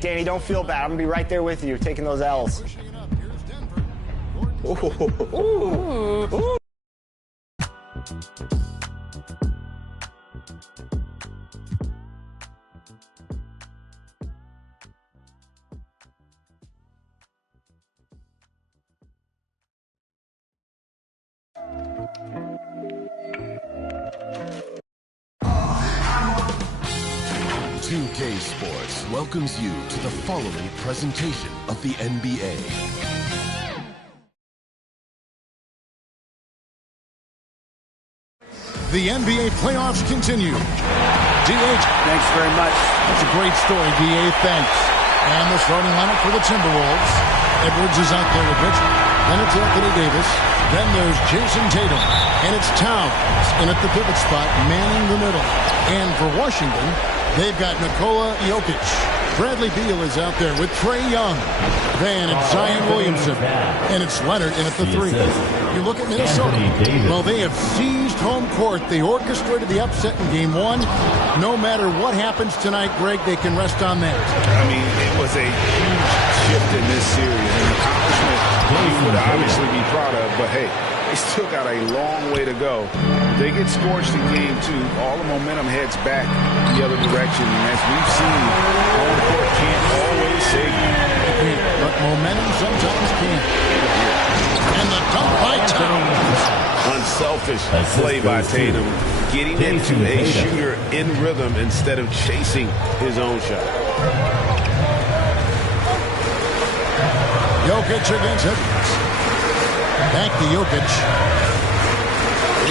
Danny, don't feel bad. I'm going to be right there with you, taking those L's. Ooh. UK Sports welcomes you to the following presentation of the NBA. The NBA playoffs continue. DH. Thanks very much. That's a great story, DA. Thanks. And the starting lineup for the Timberwolves. Edwards is out there with Richard. Then it's Anthony Davis. Then there's Jason Tatum. And it's Towns in at the pivot spot, manning the middle. And for Washington, they've got Nikola Jokic. Bradley Beal is out there with Trae Young. Then it's Zion Williamson. And it's Leonard in at the 3. You look at Minnesota. Well, they have seized home court. They orchestrated the upset in Game 1. No matter what happens tonight, Greg, they can rest on that. I mean, it was a huge shift in this series. An accomplishment you would obviously be proud of, but hey, they still got a long way to go. They get scorched in Game 2. All the momentum heads back the other direction. And as we've seen, home court can't always save you. But momentum sometimes can't. And the dunk by Towns. Unselfish play by Tatum. Getting into a shooter in rhythm instead of chasing his own shot. Jokic against Edwards. Back to Jokic.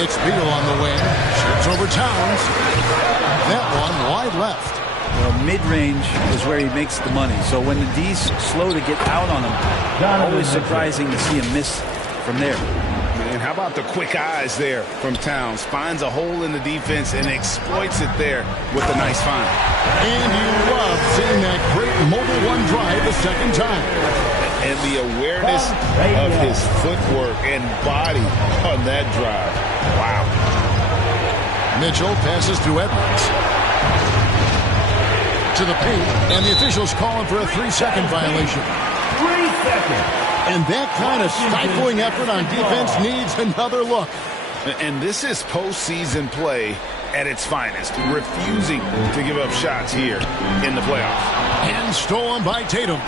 It's Beal on the wing. Shoots over Towns. That one wide left. Well, mid-range is where he makes the money. So when the D's slow to get out on him, always surprising to see him miss from there. And how about the quick eyes there from Towns? Finds a hole in the defense and exploits it there with a nice find. And you love seeing that great mobile one drive the second time. And the awareness of his footwork and body on that drive. Wow. Mitchell passes to Edwards. To the paint, and the officials calling for a 3-second violation. 3 seconds. And that kind of stifling effort on defense needs another look. And this is postseason play at its finest, refusing to give up shots here in the playoffs. And stolen by Tatum.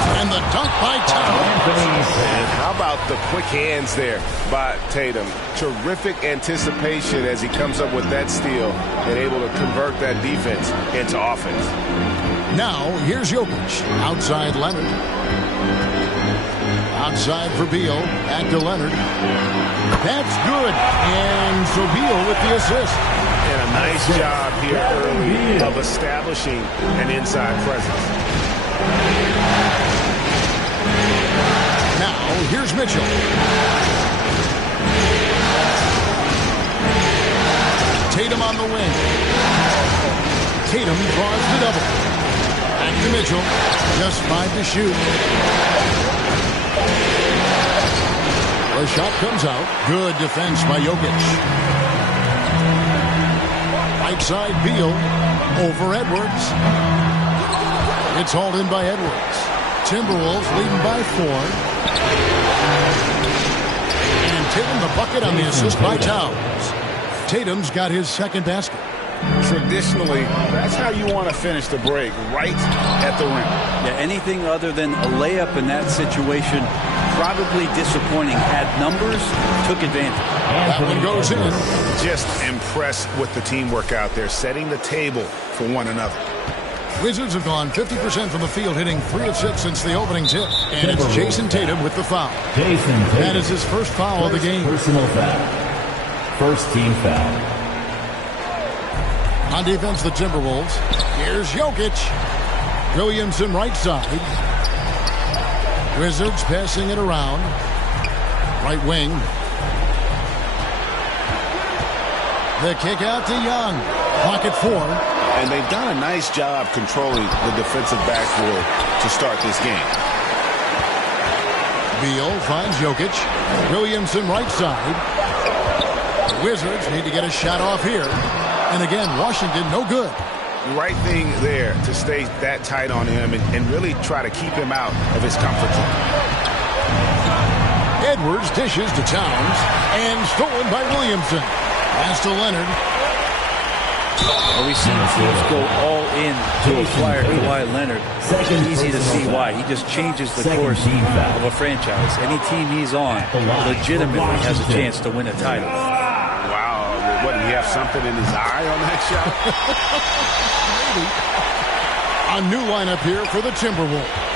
And the dunk by Towns. And how about the quick hands there by Tatum? Terrific anticipation as he comes up with that steal and able to convert that defense into offense. Now, here's Jokic. Outside Leonard. Outside for Beal. Back to Leonard. That's good. And so Beal with the assist. And a nice job here early of establishing an inside presence. Now, here's Mitchell. Tatum on the wing. Tatum draws the double. Back to Mitchell. Just 5 to shoot. The shot comes out. Good defense by Jokic. Right side, Beal. Over Edwards. It's hauled in by Edwards. Timberwolves leading by 4. And taking the bucket on the assist by Towns. Tatum's got his second basket. Traditionally, that's how you want to finish the break, right at the rim. Yeah, anything other than a layup in that situation, probably disappointing. Had numbers, took advantage. That one goes in. Just impressed with the teamwork out there, setting the table for one another. Wizards have gone 50% from the field, hitting 3 of 6 since the opening tip. And it's Jason Tatum with the foul. That is his first foul of the game. Personal foul. First team foul. On defense, the Timberwolves. Here's Jokic. Williamson right side. Wizards passing it around. Right wing. The kick out to Young. Pocket 4. And they've done a nice job controlling the defensive backboard to start this game. Beal finds Jokic. Williamson right side. The Wizards need to get a shot off here. And again, Washington no good. Right thing there to stay that tight on him and really try to keep him out of his comfort zone. Edwards dishes to Towns and stolen by Williamson. Pass to Leonard. Well, we've seen teams go all in to acquire Kawhi Leonard. Easy to see why. He just changes the course of a franchise. Any team he's on legitimately has a chance to win a title. Wow. What, did he have something in his eye on that shot? Maybe. A new lineup here for the Timberwolves.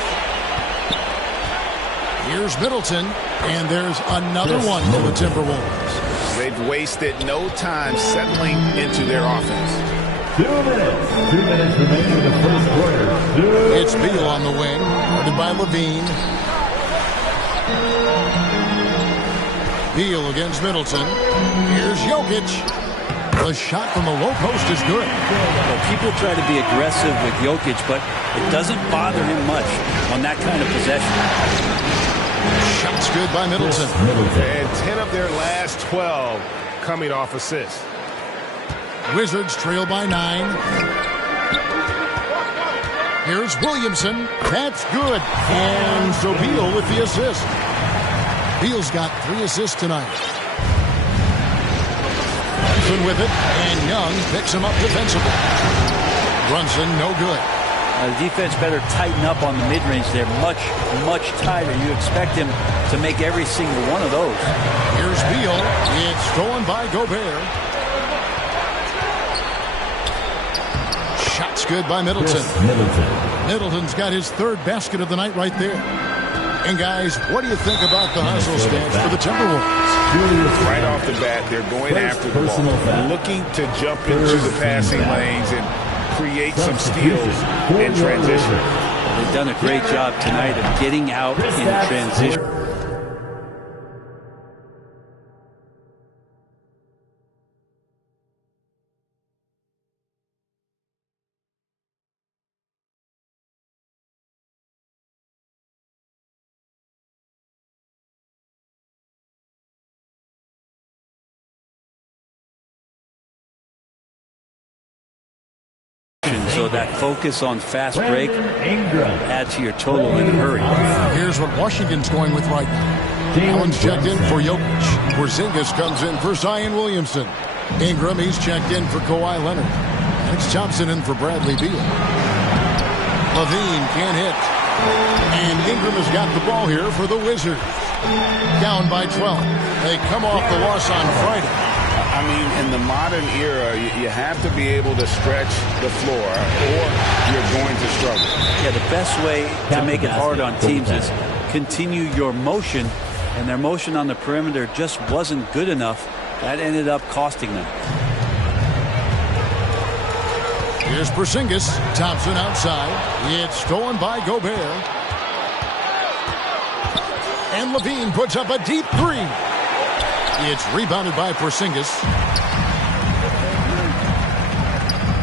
Here's Middleton, and there's another one for the Timberwolves. They've wasted no time settling into their offense. 2 minutes. 2 minutes remaining in the first quarter. It's Beal on the wing, guarded by Levine. Beal against Middleton. Here's Jokic. The shot from the low post is good. Well, people try to be aggressive with Jokic, but it doesn't bother him much on that kind of possession. Shots good by Middleton. And 10 of their last 12 coming off assists. Wizards trail by 9. Here's Williamson. That's good. And so Beal with the assist. Beal's got 3 assists tonight. Brunson with it, and Young picks him up defensively. Brunson no good. The defense better tighten up on the mid-range there. Much, much tighter. You expect him to make every single one of those. Here's Beal. It's stolen by Gobert. Shots good by Middleton. Middleton's got his 3rd basket of the night right there. And guys, what do you think about the hustle stance for the Timberwolves? Right off the bat, they're going after the ball, looking to jump into the passing lanes and create some steals in transition. They've done a great job tonight of getting out in transition. So that focus on fast break add to your total in a hurry. Here's what Washington's going with right now. Allen's checked in for Jokic. Porzingis comes in for Zion Williamson. Ingram, he's checked in for Kawhi Leonard. Next, Thompson in for Bradley Beal. Levine can't hit. And Ingram has got the ball here for the Wizards. Down by 12. They come off the loss on Friday. I mean, in the modern era, you have to be able to stretch the floor or you're going to struggle. Yeah, the best way to make it hard on teams is continue your motion, and their motion on the perimeter just wasn't good enough. That ended up costing them. Here's Porzingis. Thompson outside. It's stolen by Gobert. And Levine puts up a deep 3. It's rebounded by Porzingis.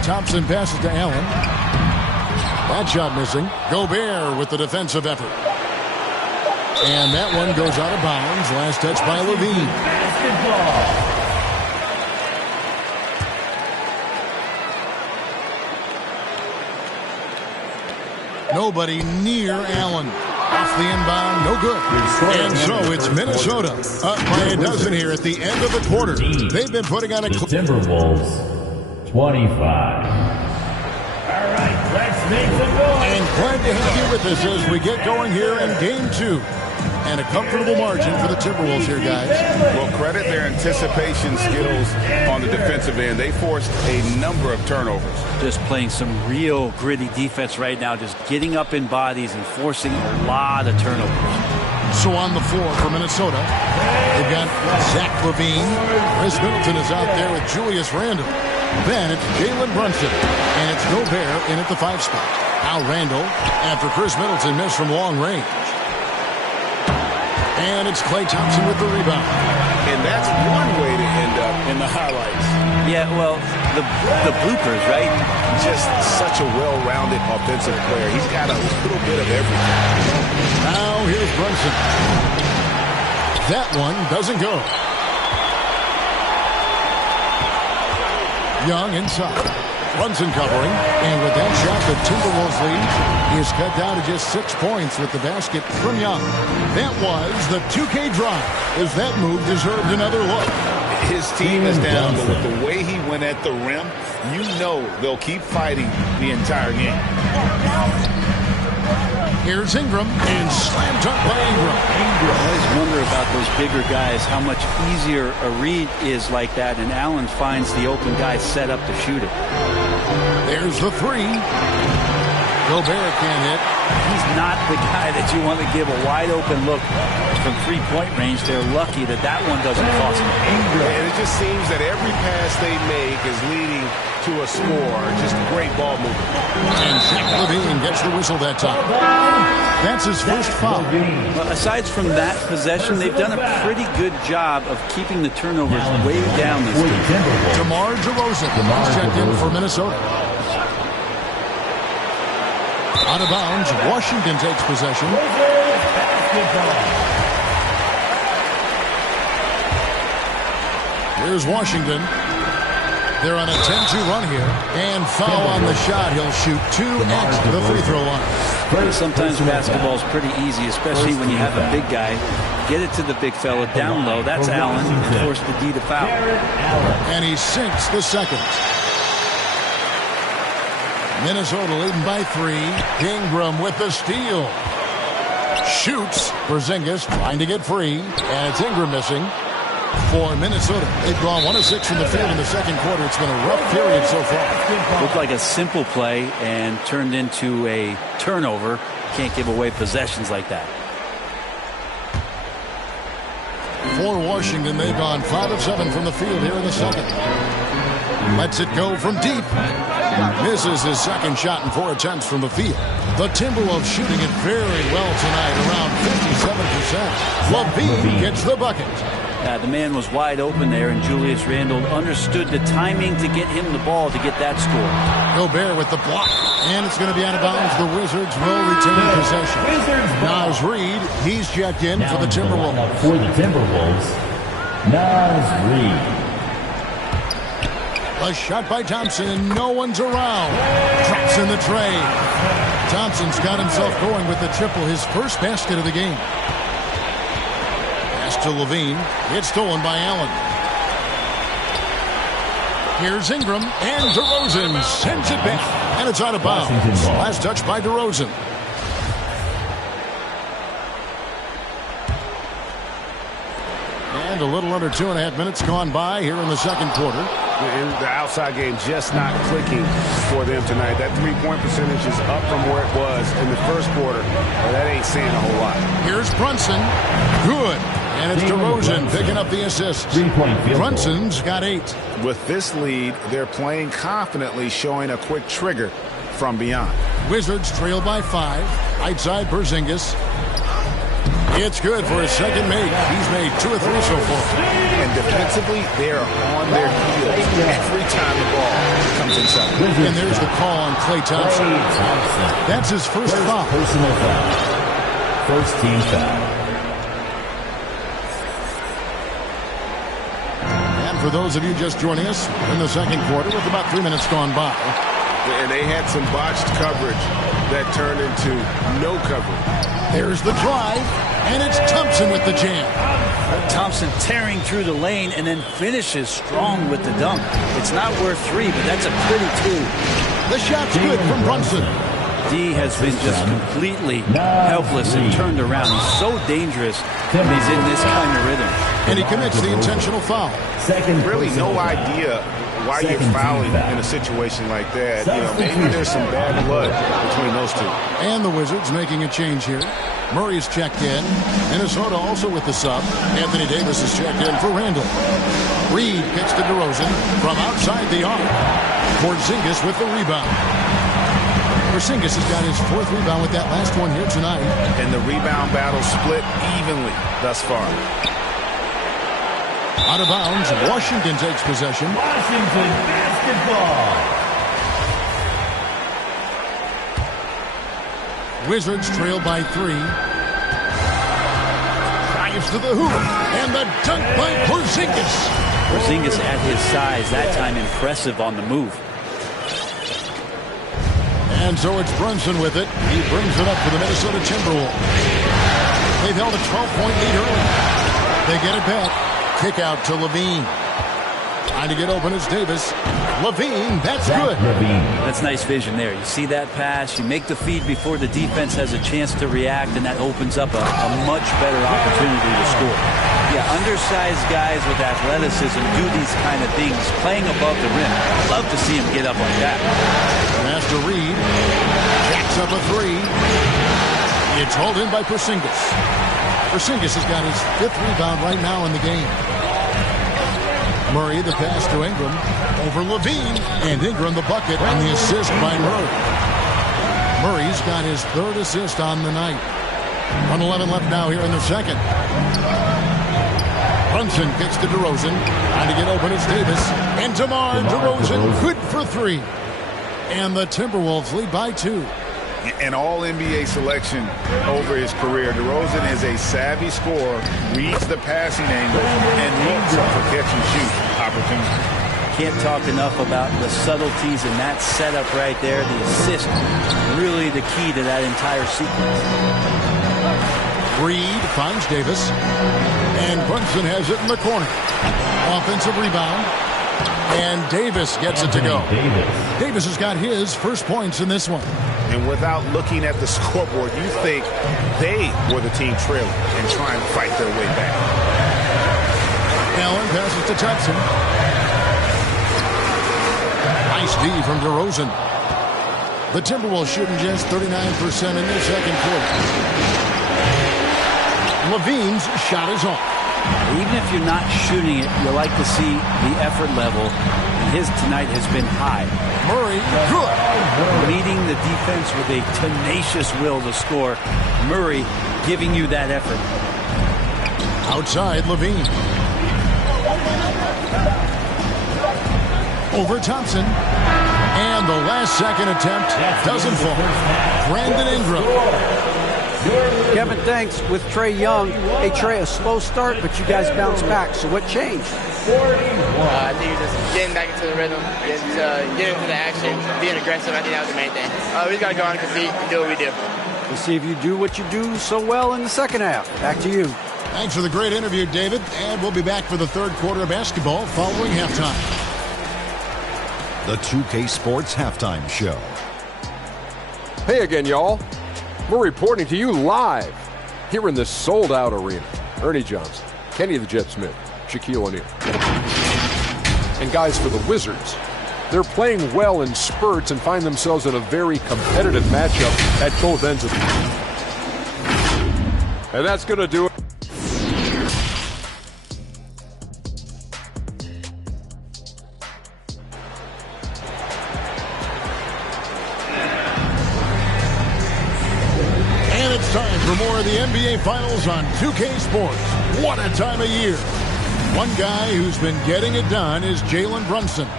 Thompson passes to Allen. That shot missing. Gobert with the defensive effort. And that one goes out of bounds. Last touch by Levine. Nobody near Allen. Off the inbound, no good. And so it's Minnesota up by a dozen here at the end of the quarter. They've been putting on a... Timberwolves, 25. All right, let's make some noise. And glad to have you with us as we get going here in Game 2. And a comfortable margin for the Timberwolves here, guys. Well, credit their anticipation skills on the defensive end. They forced a number of turnovers. Just playing some real gritty defense right now, just getting up in bodies and forcing a lot of turnovers. So on the floor for Minnesota, they've got Zach LaVine. Chris Middleton is out there with Julius Randle. Then it's Jalen Brunson, and it's Gobert in at the 5 spot. Now Randle after Chris Middleton missed from long range. And it's Klay Thompson with the rebound. And that's one way to end up in the highlights. Yeah, well, the bloopers, right? Just such a well-rounded offensive player. He's got a little bit of everything. Now here's Brunson. That one doesn't go. Young inside. Brunson covering. And with that shot, the Timberwolves lead is cut down to just 6 points with the basket from Young. That was the 2K drive, as that move deserved another look. His team is down, but with the way he went at the rim, you know they'll keep fighting the entire game. Here's Ingram, and slam dunk by Ingram. I always wonder about those bigger guys, how much easier a read is like that, and Allen finds the open guy set up to shoot it. There's the three. Gobert can't hit. He's not the guy that you want to give a wide-open look from three-point range. They're lucky that that one doesn't cost them. And it just seems that every pass they make is leading to a score. Just great ball movement. And Zach LaVine gets the whistle that time. That's his first foul. Well, aside from that possession, they've done a pretty good job of keeping the turnovers way down this game. DeMar DeRozan is checked in for Minnesota. Out of bounds, Washington takes possession. Here's Washington. They're on a 10-2 run here. And foul on the shot. He'll shoot 2 at the free throw line. Sometimes basketball's pretty easy, especially when you have a big guy. Get it to the big fella down low. That's Allen. And force the D to foul. And he sinks the second. Minnesota leading by 3. Ingram with the steal. Shoots. Porzingis trying to get free. And it's Ingram missing for Minnesota. They've gone 1 of 6 from the field in the second quarter. It's been a rough period so far. Looked like a simple play and turned into a turnover. Can't give away possessions like that. For Washington, they've gone 5 of 7 from the field here in the second. Lets it go from deep. Misses his second shot in 4 attempts from the field. The Timberwolves shooting it very well tonight, around 57%. LaVine gets the bucket. The man was wide open there, and Julius Randle understood the timing to get him the ball to get that score. Gobert with the block, and it's going to be out of bounds. The Wizards will retain possession. Naz Reid, he's checked in for the Timberwolves. For the Timberwolves, Naz Reid. A shot by Thompson, and no one's around. Drops in the tray. Thompson's got himself going with the triple, his first basket of the game. Pass to LaVine. It's stolen by Allen. Here's Ingram, and DeRozan sends it back, and it's out of bounds. Last touch by DeRozan. And a little under 2.5 minutes gone by here in the second quarter. And the outside game just not clicking for them tonight. That three-point percentage is up from where it was in the first quarter. Well, that ain't saying a whole lot. Here's Brunson. Good. And it's DeRozan picking up the assist. Brunson's got 8. With this lead, they're playing confidently, showing a quick trigger from beyond. Wizards trail by 5. Right side, Porzingis. It's good for his second make. He's made 2 or 3 so far. And defensively, they are on their heels every time the ball comes inside. And there's the call on Klay Thompson. That's his first foul. Personal foul. First team foul. And for those of you just joining us in the second quarter with about 3 minutes gone by. And they had some botched coverage that turned into no coverage. There's the drive, and it's Thompson with the jam. Thompson tearing through the lane and then finishes strong with the dunk. It's not worth 3, but that's a pretty 2. The shot's good from Brunson. D has been just completely helpless and turned around. He's so dangerous when he's in this kind of rhythm. And he commits the intentional foul. Really no idea why you're fouling in a situation like that. You know, maybe there's some bad blood between those two. And the Wizards making a change here. Murray's checked in. Minnesota also with the sub. Anthony Davis is checked in for Randle. Reid gets to DeRozan from outside the arc. Porzingis with the rebound. Porzingis has got his 4th rebound with that last one here tonight. And the rebound battle split evenly thus far. Out of bounds, Washington takes possession. Washington basketball. Wizards trail by 3. Drives to the hoop. And the dunk by Porzingis. Porzingis at his size, that time impressive on the move. And so it's Brunson with it. He brings it up for the Minnesota Timberwolves. They've held a 12-point lead early. They get it back. Kick out to Levine. Trying to get open is Davis. Levine, that's good. That's nice vision there. You see that pass, you make the feed before the defense has a chance to react, and that opens up a much better opportunity to score. Yeah, undersized guys with athleticism do these kind of things, playing above the rim. I'd love to see him get up like that. Master Reed jacks up a three. It's hauled in by Porzingis. Porzingis has got his 5th rebound right now in the game. Murray, the pass to Ingram, over Levine, and Ingram the bucket on the assist by Murray. Murray's got his 3rd assist on the night. 1:11 left now here in the second. Brunson kicks to DeRozan, trying to get open is Davis, and DeMar DeRozan, good for 3. And the Timberwolves lead by 2. An all-NBA selection over his career. DeRozan is a savvy scorer, reads the passing angle, and looks for catch-and-shoot opportunities. Can't talk enough about the subtleties in that setup right there. The assist, really the key to that entire sequence. Reed finds Davis, and Brunson has it in the corner. Offensive rebound, and Davis gets it to go. Davis has got his first points in this one. And without looking at the scoreboard, you think they were the team trailing and trying to fight their way back. Allen passes to Thompson. Nice D from DeRozan. The Timberwolves shooting just 39% in their second quarter. Levine's shot is off. Even if you're not shooting it, you like to see the effort level. And his tonight has been high. Murray, good. Leading the defense with a tenacious will to score. Murray giving you that effort. Outside, Levine. Over Thompson. And the last second attempt doesn't fall. Brandon Ingram. Kevin, thanks. With Trae Young, hey, Trae, a slow start, but you guys bounced back. So what changed? I think just getting back into the rhythm, getting into the action, being aggressive. I think that was the main thing. We just got to go on and compete and do what we do. We'll see if you do what you do so well in the second half. Back to you. Thanks for the great interview, David. And we'll be back for the third quarter of basketball following halftime. The 2K Sports Halftime Show. Hey again, y'all. We're reporting to you live here in this sold-out arena. Ernie Johnson, Kenny the Jet Smith, Shaquille O'Neal. And guys, for the Wizards, they're playing well in spurts and find themselves in a very competitive matchup at both ends of the floor. And that's going to do it. Time for more of the NBA Finals on 2K Sports. What a time of year. One guy who's been getting it done is Jalen Brunson.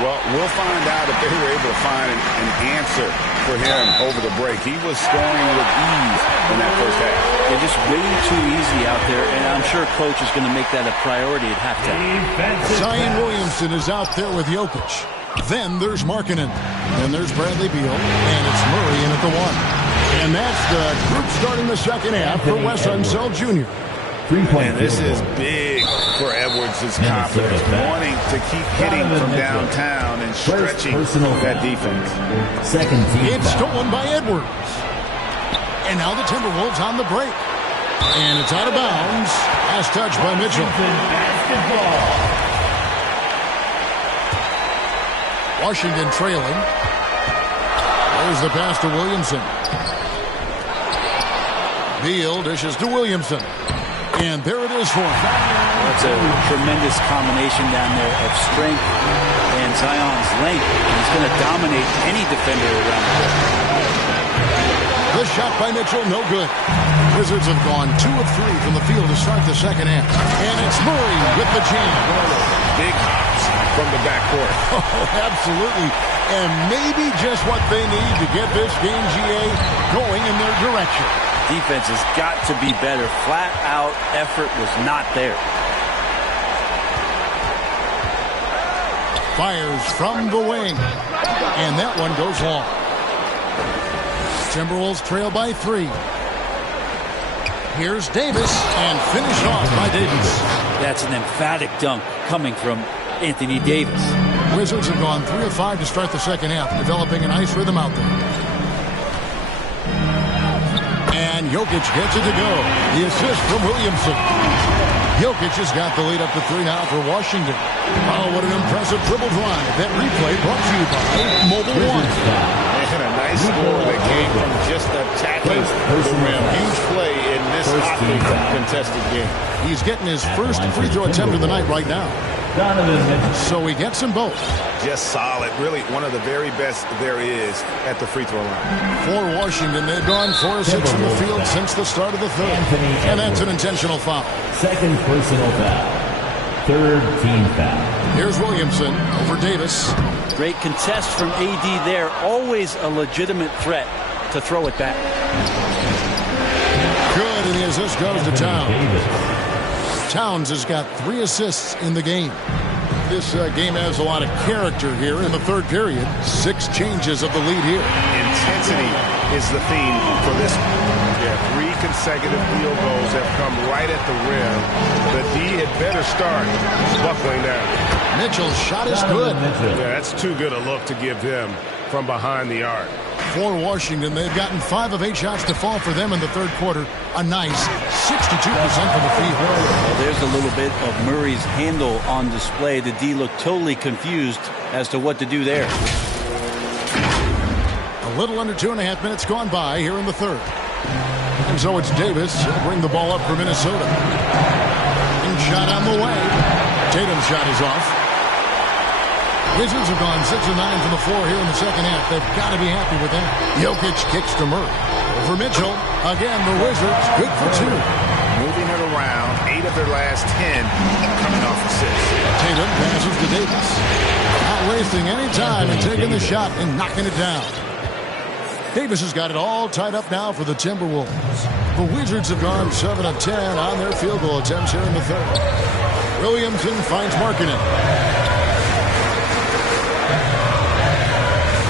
Well, we'll find out if they were able to find an answer for him over the break. He was scoring with ease in that first half. They're just way too easy out there, and I'm sure coach is going to make that a priority at halftime. Zion Williamson is out there with Jokic. Then there's Markkanen. Then there's Bradley Beal, and it's Murray in at the one. And that's the group starting the second half for Wes Unseld Jr. And this is big for Edwards' confidence, wanting to keep hitting from downtown and stretching that defense. It's stolen by Edwards. And now the Timberwolves on the break. And it's out of bounds. Last touch by Mitchell. Washington trailing. There's the pass to Williamson. Beal dishes to Williamson. And there it is for him. That's a tremendous combination down there of strength and Zion's length. And he's going to dominate any defender around the court. The shot by Mitchell, no good. Wizards have gone 2 of 3 from the field to start the second half. And it's Murray with the jam. Big hops from the backcourt. Oh, absolutely. And maybe just what they need to get this game, GA, going in their direction. Defense has got to be better. Flat out effort was not there. Fires from the wing. And that one goes long. Timberwolves trail by 3. Here's Davis, and finished off by Davis. That's an emphatic dunk coming from Anthony Davis. Wizards have gone 3 of 5 to start the second half, developing a nice rhythm out there. And Jokic gets it to go. The assist from Williamson. Jokic has got the lead up to 3 now for Washington. Oh, what an impressive dribble drive. That replay brought to you by Mobile One. And a nice score that came from just attacking the rim. Huge play in this hotly contested game. He's getting his first free throw attempt of the night right now. So he gets them both. Just solid. Really one of the very best there is at the free throw line. For Washington, they've gone 4 of 6 from the field since the start of the third. And that's an intentional foul. Second personal foul. Third team foul. Here's Williamson over Davis. Great contest from AD there. Always a legitimate threat to throw it back. Good, and the assist goes to Towns. Towns has got 3 assists in the game. This game has a lot of character here in the third period. 6 changes of the lead here. Intensity is the theme for this one. Yeah, 3 consecutive field goals have come right at the rim. The D had better start buckling down. Mitchell's shot is good. Yeah, that's too good a look to give them from behind the arc. For Washington, they've gotten 5 of 8 shots to fall for them in the third quarter. A nice 62% from the field. Well, there's a little bit of Murray's handle on display. The D looked totally confused as to what to do there. A little under 2.5 minutes gone by here in the third. And so it's Davis. He'll bring the ball up for Minnesota. And shot on the way. Tatum's shot is off. Wizards have gone 6 of 9 from the floor here in the second half. They've got to be happy with that. Jokic kicks to Murray. Over Mitchell. Again, the Wizards good for 2. Moving it around. 8 of their last 10 coming off assists. Tatum passes to Davis. Not wasting any time and taking the shot and knocking it down. Davis has got it all tied up now for the Timberwolves. The Wizards have gone 7 of 10 on their field goal attempts here in the third. Williamson finds Markkanen.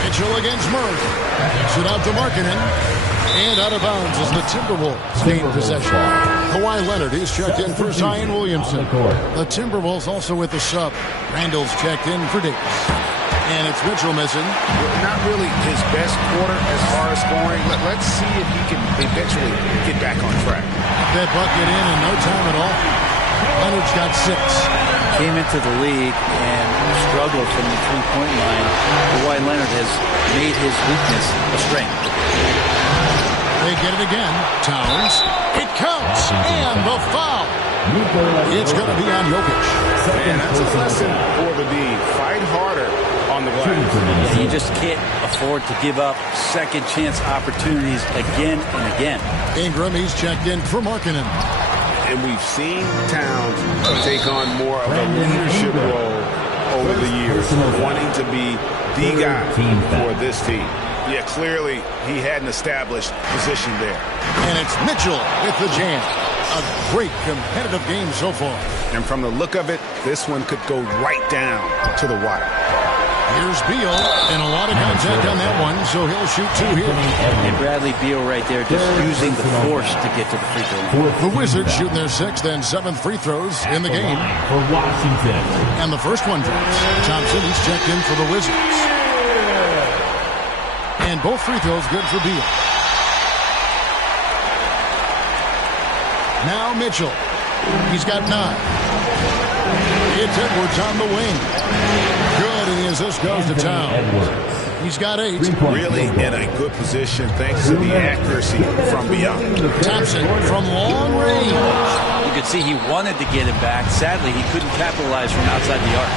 Mitchell against Murray. Kicks it out to Markkanen. And out of bounds as the Timberwolves gain possession. Kawhi Leonard is checked in for Zion Williamson. The Timberwolves also with the sub. Randall's checked in for Davis. And it's Mitchell missing. Not really his best quarter as far as scoring. Let's see if he can eventually get back on track. That bucket in no time at all. Leonard's got 6. Came into the league and struggled from the three-point line. Kawhi Leonard has made his weakness a strength. They get it again. Towns. It counts. And the foul. It's going to be on Jokic. Man, that's a lesson for the D. Fight harder on the glass. You just can't afford to give up second chance opportunities again and again. Ingram, he's checked in for Markkanen. And we've seen Towns take on more of a leadership role over the years, wanting to be the guy for this team. Yeah, clearly he had an established position there. And it's Mitchell with the jam. A great competitive game so far. And from the look of it, this one could go right down to the wire. Here's Beal, and a lot of contact on that one, so he'll shoot 2 here. And Bradley Beal right there just using the force to get to the free throw line. The Wizards shooting their 6th and 7th free throws in the game. For Washington. And the first one drops. Thompson, he's checked in for the Wizards. And both free throws good for Beal. Now Mitchell. He's got 9. It's Edwards on the wing. Good, and the assist goes to Towns. He's got 8. Really in a good position thanks to the accuracy from beyond. Thompson from long range. You could see he wanted to get it back. Sadly, he couldn't capitalize from outside the arc.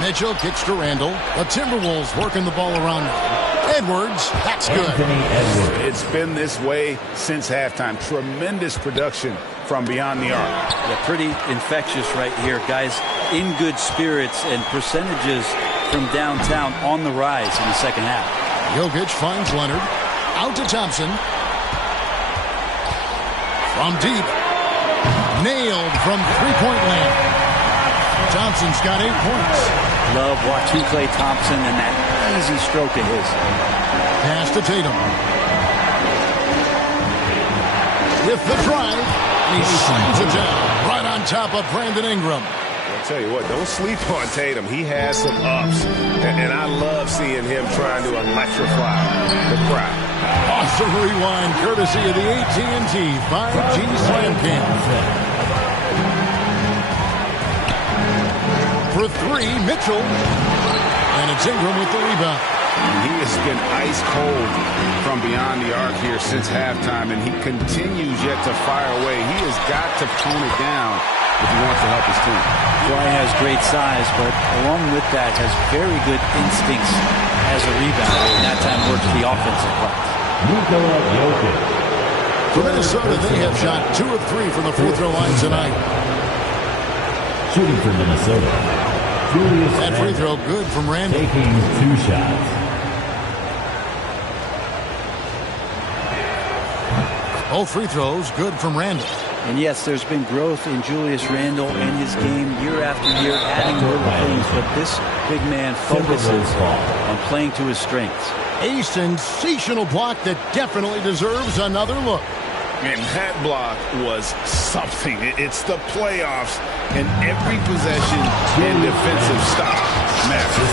Mitchell kicks to Randall. The Timberwolves working the ball around now. Edwards, that's good. It's been this way since halftime. Tremendous production from beyond the arc. Yeah, pretty infectious right here. Guys in good spirits and percentages from downtown on the rise in the second half. Jokic finds Leonard. Out to Thompson. From deep. Nailed from three-point land. Thompson's got 8 points. Love watching Klay Thompson and that easy stroke of his. Pass to Tatum. With the drive, he slams it down right on top of Brandon Ingram. I'll tell you what, don't sleep on Tatum. He has some ups, and I love seeing him trying to electrify the crowd. Awesome rewind, courtesy of the AT&T 5G Slam Cam. For three, Mitchell. And it's Ingram with the rebound. He has been ice cold from beyond the arc here since halftime, and he continues yet to fire away. He has got to tone it down if he wants to help his team. Kawhi has great size, but along with that has very good instincts as a rebounder, and that time works the offensive class. For Minnesota, they have shot 2 of 3 from the free throw line tonight. Shooting for Minnesota, Julius That free throw good from Randall. taking 2 shots. Both free throws good from Randall. And yes, there's been growth in Julius Randle in his game year after year, adding little things, but this big man focuses on playing to his strengths. A sensational block that definitely deserves another look. And that block was something. It's the playoffs, and every possession and defensive stop matters.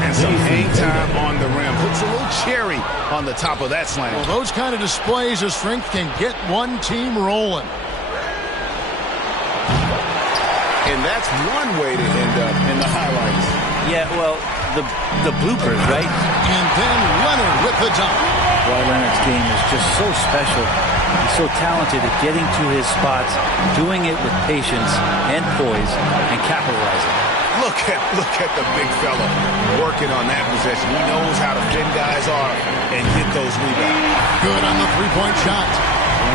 And some hang time on the rim. Puts a little cherry on the top of that slam. Well, those kind of displays of strength can get one team rolling. And that's one way to end up in the highlights. Yeah, well, the bloopers, right? And then Leonard with the dunk. Kawhi Leonard's game is just so special. He's so talented at getting to his spots, doing it with patience and poise, and capitalizing. Look at the big fella working on that possession. He knows how to fin guys off and get those rebounds. Good on the three-point shot.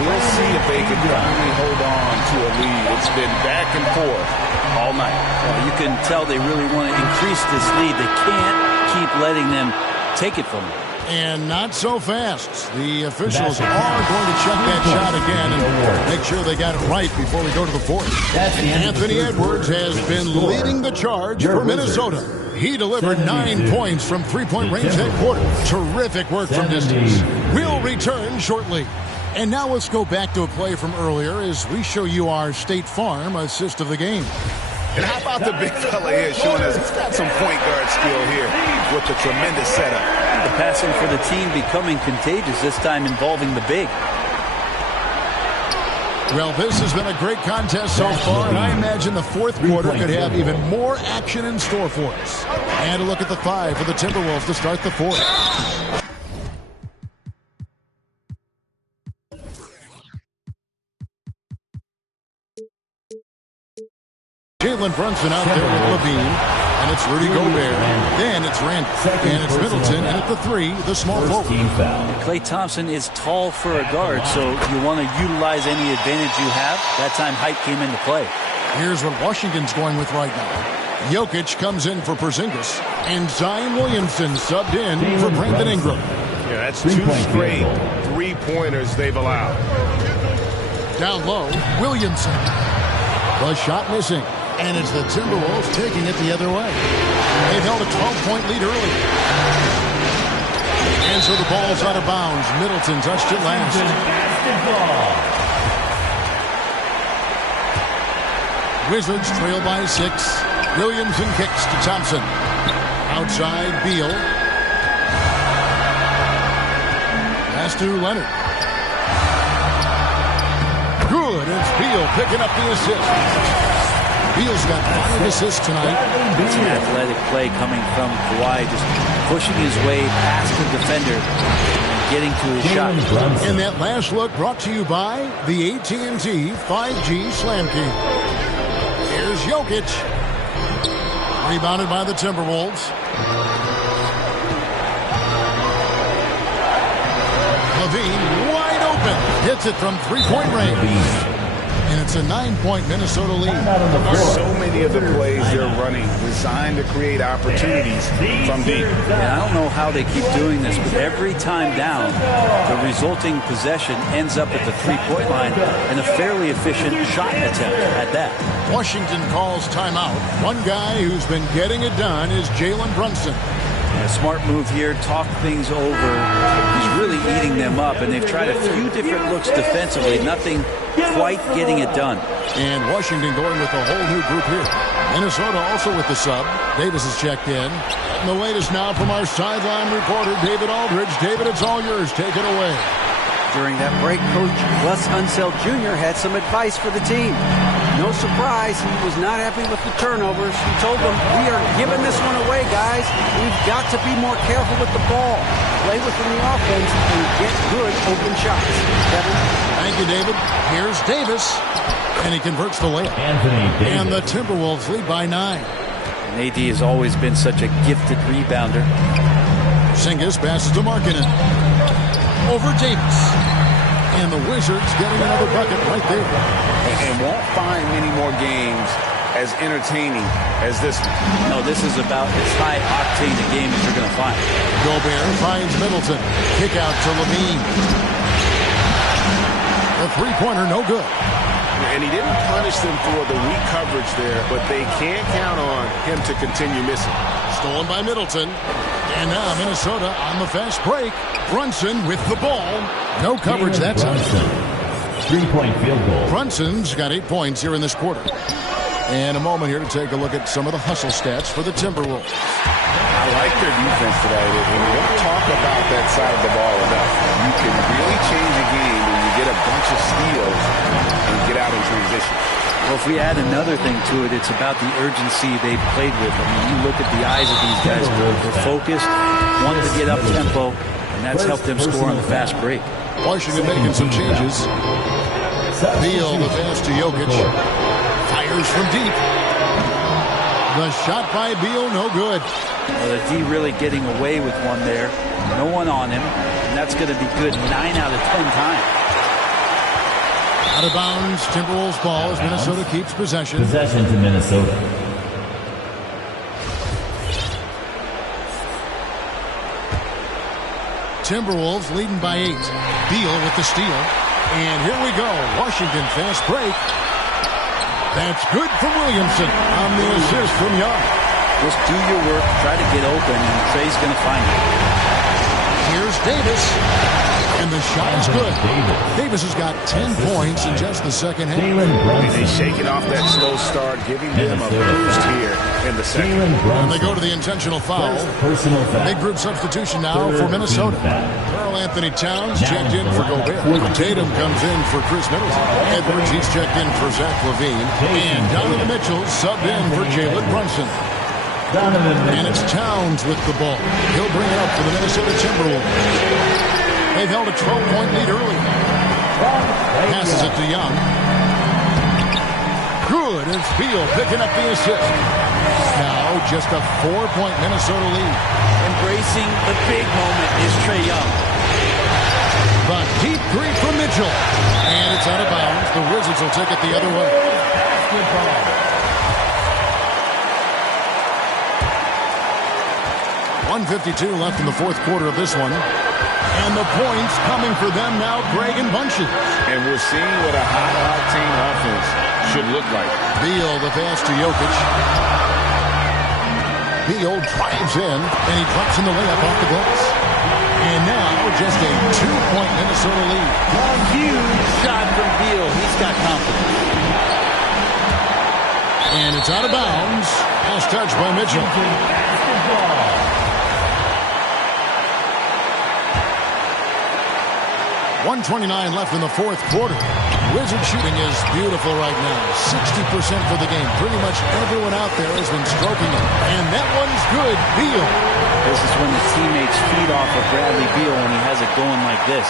We'll see if they can finally hold on to a lead. It's been back and forth all night. Well, you can tell they really want to increase this lead. They can't keep letting them take it from them. And not so fast. The officials are going to check that shot again and make sure they got it right before we go to the fourth. Anthony Edwards has been leading the charge for Minnesota. He delivered 9 points from three-point range that quarter. Terrific work from distance. We'll return shortly. And now let's go back to a play from earlier as we show you our State Farm assist of the game. And how about the big fella here showing us he's got some point guard skill here with the tremendous setup. The passing for the team becoming contagious, this time involving the big. Well, this has been a great contest so far, and I imagine the fourth quarter could have even more action in store for us. And a look at the 5 for the Timberwolves to start the fourth. Jalen Brunson out there with Levine, and it's Rudy Gobert. Then it's Randall, and it's Middleton, and at the 3, the small forward. Klay Thompson is tall for a guard, so you want to utilize any advantage you have. That time height came into play. Here's what Washington's going with right now. Jokic comes in for Porzingis, and Zion Williamson subbed in for Brandon Ingram. Yeah, that's 2 straight three-pointers they've allowed. Down low, Williamson. The shot missing. And it's the Timberwolves taking it the other way. They've held a 12-point lead early. And so the ball's out of bounds. Middleton touched it last. Wizards trail by 6. Williamson kicks to Thompson. Outside, Beal. Pass to Leonard. Good. It's Beal picking up the assist. Beal's got 5 assists tonight. It's an athletic play coming from Kawhi, just pushing his way past the defender and getting to his shot. And that last look brought to you by the AT&T 5G Slam King. Here's Jokic. Rebounded by the Timberwolves. Levine wide open. Hits it from three-point range. And it's a 9-point Minnesota lead. So many of the plays they're running designed to create opportunities from deep. And I don't know how they keep doing this, but every time down, the resulting possession ends up at the three-point line and a fairly efficient shot attempt at that. Washington calls timeout. One guy who's been getting it done is Jalen Brunson. A smart move here, talk things over. He's really eating them up, and they've tried a few different looks defensively. Nothing quite getting it done. And Washington going with a whole new group here. Minnesota also with the sub. Davis is checked in. And the latest now from our sideline reporter, David Aldridge. David, it's all yours. Take it away. During that break, Coach Wes Unseld Jr. had some advice for the team. No surprise, he was not happy with the turnovers. He told them, we are giving this one away, guys. We've got to be more careful with the ball. Play within the offense and get good open shots. Kevin? Thank you, David. Here's Davis. And he converts the layup. And the Timberwolves lead by 9. And AD has always been such a gifted rebounder. Singis passes to Markkanen. Over Davis. And the Wizards getting another bucket right there. And won't find many more games as entertaining as this one. No, this is about as high-octane a game as you're going to find. Gobert finds Middleton. Kick out to Levine. The three-pointer, no good. And he didn't punish them for the weak coverage there, but they can't count on him to continue missing. Stolen by Middleton. And now Minnesota on the fast break. Brunson with the ball. No coverage that time. 3-point field goal. Brunson's got 8 points here in this quarter. And a moment here to take a look at some of the hustle stats for the Timberwolves. I like their defense today. And we don't talk about that side of the ball enough. You can really change a game when you get a bunch of steals and get out in transition. Well, if we add another thing to it, it's about the urgency they've played with. I mean, you look at the eyes of these guys. They're focused, wanting to get up-tempo, and that's helped them score on the fast break. Washington making some changes. Beal, the pass to Jokic. Fires from deep. The shot by Beal, no good. Well, the D really getting away with one there. No one on him, and that's going to be good 9 out of 10 times. Out of bounds, Timberwolves ball as Minnesota keeps possession. Possession to Minnesota. Timberwolves leading by 8. Beal with the steal. And here we go. Washington fast break. That's good from Williamson on the assist from Young. Just do your work, try to get open, and Trey's going to find it. Here's Davis. And the shot is good. Davis has got 10 points in just the second half. They shaking off that slow start, giving them a boost here in the second. And they go to the intentional foul. Big group substitution now for Minnesota. Karl Anthony Towns checked in for Gobert. Tatum comes in for Chris Middleton. Edwards, he's checked in for Zach LaVine. And Donovan Mitchell subbed in for Jalen Brunson. And it's Towns with the ball. He'll bring it up for the Minnesota Timberwolves. They've held a 12-point lead early. Passes it to Young. Good. It's Beal picking up the assist. Now just a 4-point Minnesota lead. Embracing the big moment is Trae Young. The deep three from Mitchell. And it's out of bounds. The Wizards will take it the other way. Basketball. 1:52 left in the fourth quarter of this one. And the points coming for them now, Greg and Bunches. And we're seeing what a high-octane offense should look like. Beal, the pass to Jokic. Beal drives in, and he drops in the layup off the glass. And now just a 2-point Minnesota lead. A huge shot from Beal. He's got confidence. And it's out of bounds. Last touch by Mitchell. 1:29 left in the fourth quarter. Wizard shooting is beautiful right now. 60% for the game. Pretty much everyone out there has been stroking it. And that one's good. Beal. This is when the teammates feed off of Bradley Beal when he has it going like this.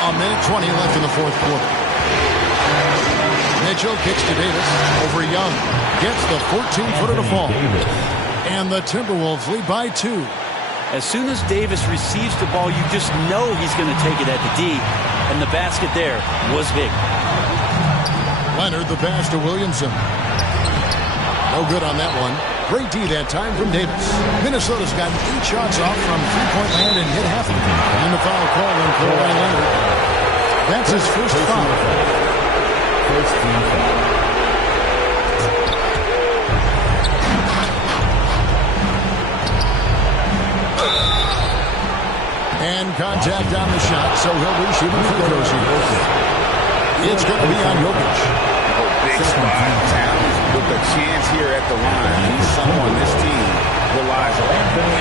A minute 20 left in the fourth quarter. Mitchell kicks to Davis over Young. Gets the 14-footer to fall. And the Timberwolves lead by 2. As soon as Davis receives the ball, you just know he's going to take it at the D, and the basket there was big. Leonard, the pass to Williamson. No good on that one. Great D that time from Davis. Minnesota's gotten 8 shots off from three-point land and hit half of them. And the foul call on Kawhi Leonard. That's his first foul. First team foul. And contact on the shot, so he'll be shooting free throws here. It's going to be on Jokic. Big spot. Towns with a chance here at the line. He's someone this team relies on.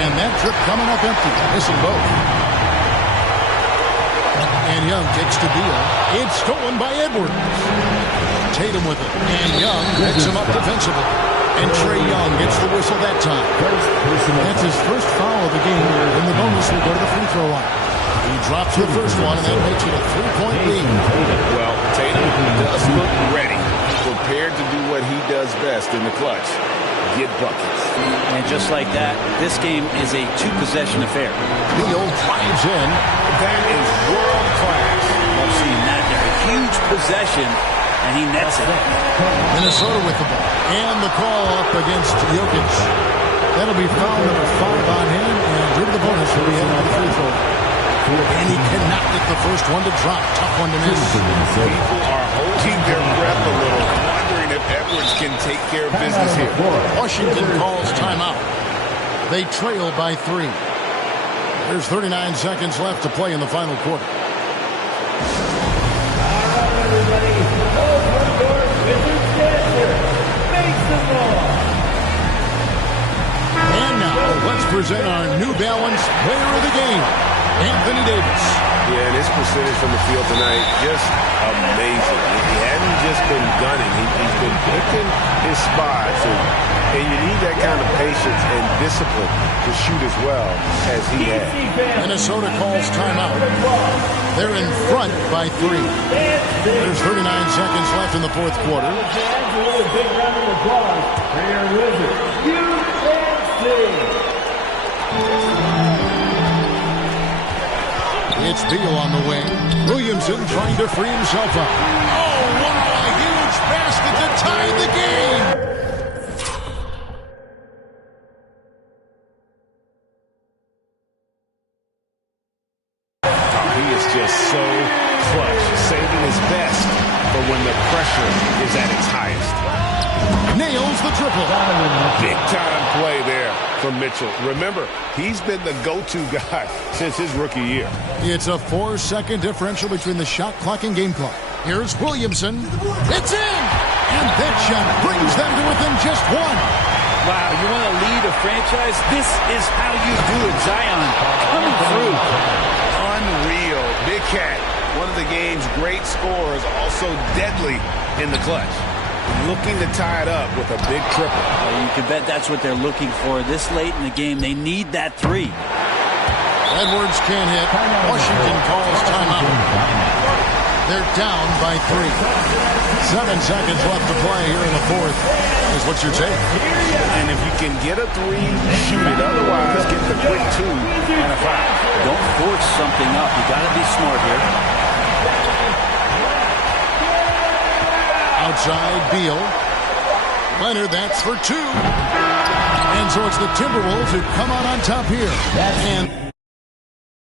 And that trip coming up empty. Missing both. And Young kicks to Beal. It's stolen by Edwards. Tatum with it. And Young picks him up defensively. And Trae Young gets the whistle that time. That's his first foul of the game, and the bonus will go to the free throw line. He drops the first one, and that makes it a 3-point lead. Well, Tatum does look ready, prepared to do what he does best in the clutch, get buckets. And just like that, this game is a 2-possession affair. Beal drives in. That is world class. Love seeing that there. A huge possession, and he nets it. Minnesota with the ball. And the call up against Jokic. That'll be foul number 5 on him, and due to the bonus, he'll be heading to the free throw. And he cannot get the first one to drop. Tough one to miss. People are holding their breath a little, wondering if Edwards can take care of business here. Washington calls timeout. They trail by 3. There's 39 seconds left to play in the final quarter. Everybody, open door, Wizards Dancer. Make some noise. And now, let's present our New Balance player of the game, Anthony Davis. Yeah, and his percentage from the field tonight, just amazing. He hadn't just been gunning. He's been picking his spots, and you need that kind of patience and discipline to shoot as well as he has. Minnesota calls timeout. They're in front by 3. There's 39 seconds left in the fourth quarter. A big round of applause for your Wizards, UNC. It's Beal on the wing. Williamson trying to free himself up. Oh, wow, a huge basket to tie the game. He is just so clutch, saving his best for when the pressure is at its highest. Nails the triple. Big-time play there from Mitchell. Remember, he's been the go-to guy since his rookie year. It's a 4-second differential between the shot clock and game clock. Here's Williamson. It's in! And that shot brings them to within just 1. Wow, you want to lead a franchise? This is how you do it. Zion coming through. Unreal. Big Cat, one of the game's great scorers, also deadly in the clutch. Looking to tie it up with a big triple. Well, you can bet that's what they're looking for this late in the game. They need that 3. Edwards can't hit. Washington calls timeout. They're down by 3. 7 seconds left to play here in the fourth. Is what you're saying. And if you can get a 3, shoot it. Otherwise, get the quick 2 and a foul. Don't force something up. You got to be smart here. Outside, Beal. Leonard, that's for 2. And so it's the Timberwolves who come out on top here. And